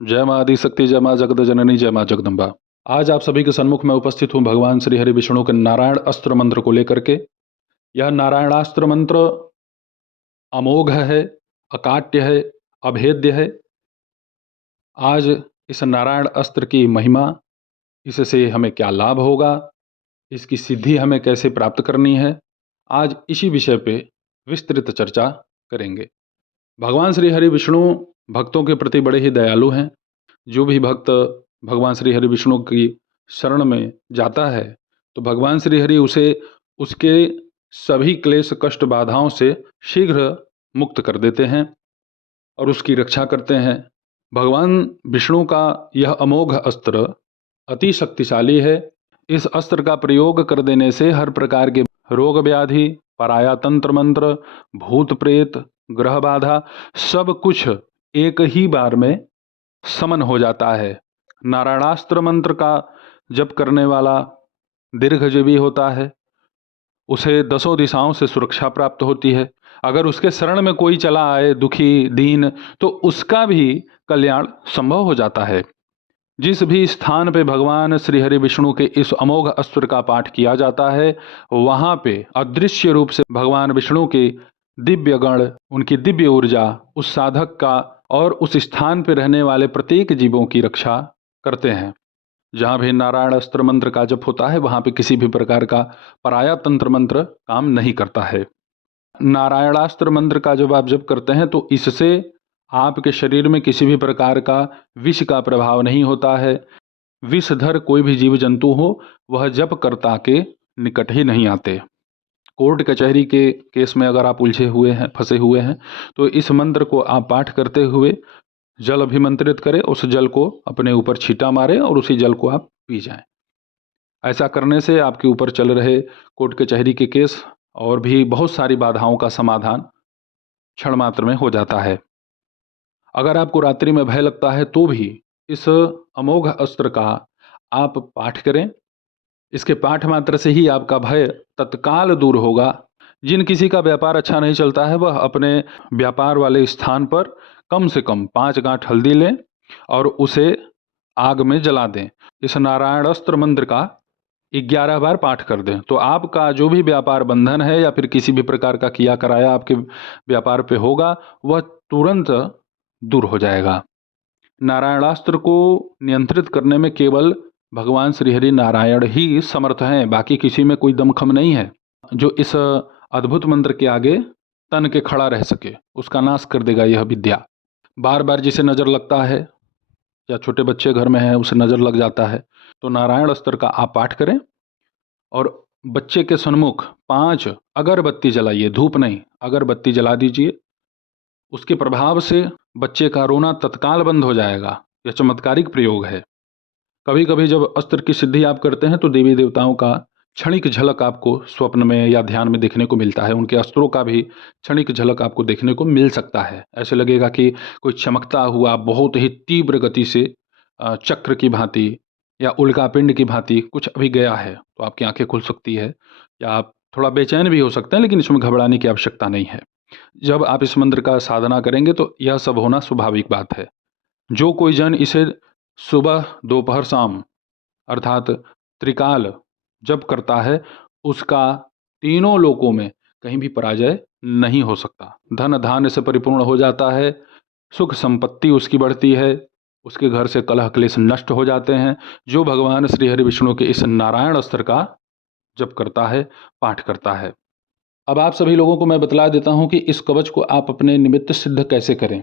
जय माँ आदिशक्ति, जय माँ जगत जननी, जय माँ जगदम्बा। आज आप सभी के सन्मुख में उपस्थित हूँ भगवान श्री हरि विष्णु के नारायण अस्त्र मंत्र को लेकर के। यह नारायणास्त्र मंत्र अमोघ है, अकाट्य है, अभेद्य है। आज इस नारायण अस्त्र की महिमा, इससे हमें क्या लाभ होगा, इसकी सिद्धि हमें कैसे प्राप्त करनी है, आज इसी विषय पे विस्तृत चर्चा करेंगे। भगवान श्री हरि विष्णु भक्तों के प्रति बड़े ही दयालु हैं। जो भी भक्त भगवान श्री हरि विष्णु की शरण में जाता है तो भगवान श्री हरि उसे उसके सभी क्लेश कष्ट बाधाओं से शीघ्र मुक्त कर देते हैं और उसकी रक्षा करते हैं। भगवान विष्णु का यह अमोघ अस्त्र अति शक्तिशाली है। इस अस्त्र का प्रयोग कर देने से हर प्रकार के रोग व्याधि, पराया तंत्र मंत्र, भूत प्रेत, ग्रह बाधा सब कुछ एक ही बार में समन हो जाता है। नारायणास्त्र मंत्र का जप करने वाला दीर्घजीवी होता है, उसे दसों दिशाओं से सुरक्षा प्राप्त होती है। अगर उसके शरण में कोई चला आए दुखी दीन तो उसका भी कल्याण संभव हो जाता है। जिस भी स्थान पे भगवान श्री हरि विष्णु के इस अमोघ अस्त्र का पाठ किया जाता है वहां पे अदृश्य रूप से भगवान विष्णु के दिव्य गण, उनकी दिव्य ऊर्जा उस साधक का और उस स्थान पर रहने वाले प्रत्येक जीवों की रक्षा करते हैं। जहाँ भी नारायण अस्त्र मंत्र का जप होता है वहाँ पे किसी भी प्रकार का पराया तंत्र मंत्र काम नहीं करता है। नारायणास्त्र मंत्र का जब आप जप करते हैं तो इससे आपके शरीर में किसी भी प्रकार का विष का प्रभाव नहीं होता है। विषधर कोई भी जीव जंतु हो वह जपकर्ता के निकट ही नहीं आते। कोर्ट कचहरी के केस में अगर आप उलझे हुए हैं, फंसे हुए हैं, तो इस मंत्र को आप पाठ करते हुए जल अभिमंत्रित करें, उस जल को अपने ऊपर छींटा मारें और उसी जल को आप पी जाएं। ऐसा करने से आपके ऊपर चल रहे कोर्ट कचहरी के केस और भी बहुत सारी बाधाओं का समाधान क्षण मात्र में हो जाता है। अगर आपको रात्रि में भय लगता है तो भी इस अमोघ अस्त्र का आप पाठ करें। इसके पाठ मात्र से ही आपका भय तत्काल दूर होगा। जिन किसी का व्यापार अच्छा नहीं चलता है वह अपने व्यापार वाले स्थान पर कम से कम 5 गांठ हल्दी लें और उसे आग में जला दें। इस नारायण अस्त्र मंत्र का 11 बार पाठ कर दें तो आपका जो भी व्यापार बंधन है या फिर किसी भी प्रकार का किया कराया आपके व्यापार पे होगा वह तुरंत दूर हो जाएगा। नारायणास्त्र को नियंत्रित करने में केवल भगवान श्री हरि नारायण ही समर्थ हैं, बाकी किसी में कोई दमखम नहीं है जो इस अद्भुत मंत्र के आगे तन के खड़ा रह सके। उसका नाश कर देगा यह विद्या। बार बार जिसे नज़र लगता है या छोटे बच्चे घर में हैं उसे नज़र लग जाता है तो नारायण अस्त्र का आप पाठ करें और बच्चे के सन्मुख 5 अगरबत्ती जलाइए, धूप नहीं अगरबत्ती जला दीजिए। उसके प्रभाव से बच्चे का रोना तत्काल बंद हो जाएगा। यह चमत्कारिक प्रयोग है। कभी कभी जब अस्त्र की सिद्धि आप करते हैं तो देवी देवताओं का क्षणिक झलक आपको स्वप्न में या ध्यान में देखने को मिलता है। उनके अस्त्रों का भी क्षणिक झलक आपको देखने को मिल सकता है। ऐसे लगेगा कि कोई चमकता हुआ बहुत ही तीव्र गति से चक्र की भांति या उल्कापिंड की भांति कुछ अभी गया है तो आपकी आंखें खुल सकती है या आप थोड़ा बेचैन भी हो सकते हैं, लेकिन इसमें घबराने की आवश्यकता नहीं है। जब आप इस मंत्र का साधना करेंगे तो यह सब होना स्वाभाविक बात है। जो कोई जन इसे सुबह दोपहर शाम अर्थात त्रिकाल जप करता है उसका तीनों लोकों में कहीं भी पराजय नहीं हो सकता। धन धान्य से परिपूर्ण हो जाता है, सुख संपत्ति उसकी बढ़ती है, उसके घर से कलह क्लेश नष्ट हो जाते हैं। जो भगवान श्री हरि विष्णु के इस नारायण अस्त्र का जप करता है, पाठ करता है। अब आप सभी लोगों को मैं बतला देता हूं कि इस कवच को आप अपने निमित्त सिद्ध कैसे करें।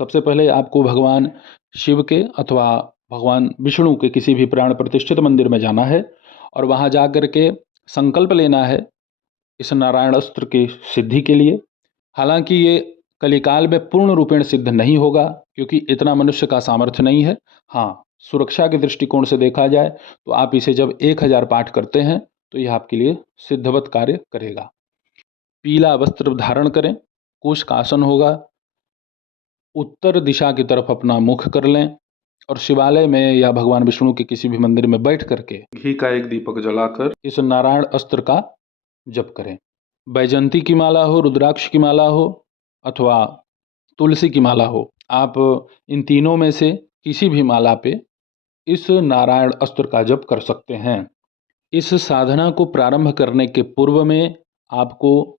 सबसे पहले आपको भगवान शिव के अथवा भगवान विष्णु के किसी भी प्राण प्रतिष्ठित मंदिर में जाना है और वहां जाकर के संकल्प लेना है इस नारायण अस्त्र की सिद्धि के लिए। हालांकि ये कलिकाल में पूर्ण रूपेण सिद्ध नहीं होगा क्योंकि इतना मनुष्य का सामर्थ्य नहीं है। हाँ, सुरक्षा के दृष्टिकोण से देखा जाए तो आप इसे जब 1000 पाठ करते हैं तो यह आपके लिए सिद्धवत कार्य करेगा। पीला वस्त्र धारण करें, कुश का आसन होगा, उत्तर दिशा की तरफ अपना मुख कर लें और शिवालय में या भगवान विष्णु के किसी भी मंदिर में बैठ करके घी का एक दीपक जलाकर इस नारायण अस्त्र का जप करें। बैजंती की माला हो, रुद्राक्ष की माला हो अथवा तुलसी की माला हो, आप इन तीनों में से किसी भी माला पे इस नारायण अस्त्र का जप कर सकते हैं। इस साधना को प्रारंभ करने के पूर्व में आपको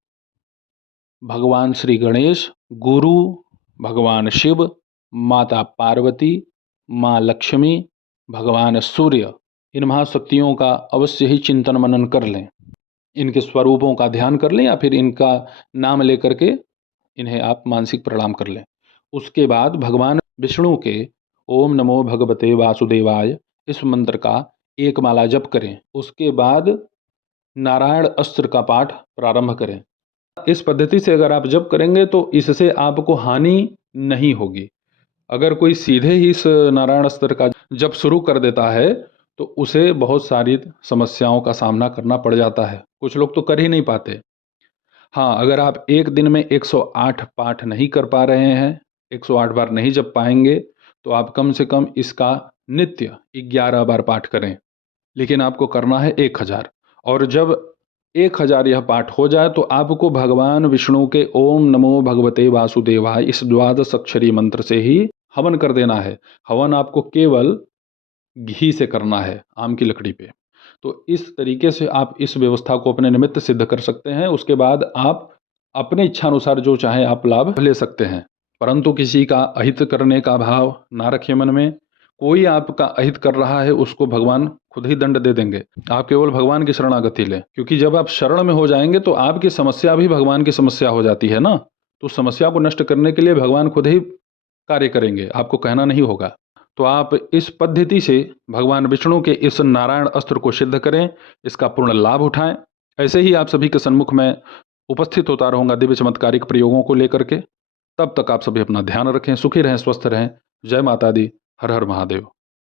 भगवान श्री गणेश, गुरु, भगवान शिव, माता पार्वती, माँ लक्ष्मी, भगवान सूर्य, इन महाशक्तियों का अवश्य ही चिंतन मनन कर लें। इनके स्वरूपों का ध्यान कर लें या फिर इनका नाम लेकर के इन्हें आप मानसिक प्रणाम कर लें। उसके बाद भगवान विष्णु के ओम नमो भगवते वासुदेवाय इस मंत्र का एक माला जप करें। उसके बाद नारायण अस्त्र का पाठ प्रारंभ करें। इस पद्धति से अगर आप जप करेंगे तो इससे आपको हानि नहीं होगी। अगर कोई सीधे ही इस नारायण अस्त्र का जप शुरू कर देता है तो उसे बहुत सारी समस्याओं का सामना करना पड़ जाता है। कुछ लोग तो कर ही नहीं पाते। हाँ, अगर आप एक दिन में 108 पाठ नहीं कर पा रहे हैं, 108 बार नहीं जप पाएंगे, तो आप कम से कम इसका नित्य 11 बार पाठ करें। लेकिन आपको करना है 1000। और जब 1000 यह पाठ हो जाए तो आपको भगवान विष्णु के ओम नमो भगवते वासुदेवाय इस द्वादश अक्षरी मंत्र से ही हवन कर देना है। हवन आपको केवल घी से करना है, आम की लकड़ी पे। तो इस तरीके से आप इस व्यवस्था को अपने निमित्त सिद्ध कर सकते हैं। उसके बाद आप अपने इच्छानुसार जो चाहे आप लाभ ले सकते हैं, परंतु किसी का अहित करने का भाव ना रखिए मन में। कोई आपका अहित कर रहा है उसको भगवान खुद ही दंड दे देंगे। आप केवल भगवान की शरणागति लें, क्योंकि जब आप शरण में हो जाएंगे तो आपकी समस्या भी भगवान की समस्या हो जाती है ना। तो समस्या को नष्ट करने के लिए भगवान खुद ही कार्य करेंगे, आपको कहना नहीं होगा। तो आप इस पद्धति से भगवान विष्णु के इस नारायण अस्त्र को सिद्ध करें, इसका पूर्ण लाभ उठाएं। ऐसे ही आप सभी के सन्मुख में उपस्थित होता रहूंगा दिव्य चमत्कारिक प्रयोगों को लेकर के। तब तक आप सभी अपना ध्यान रखें, सुखी रहें, स्वस्थ रहें। जय माता दी। हर हर महादेव।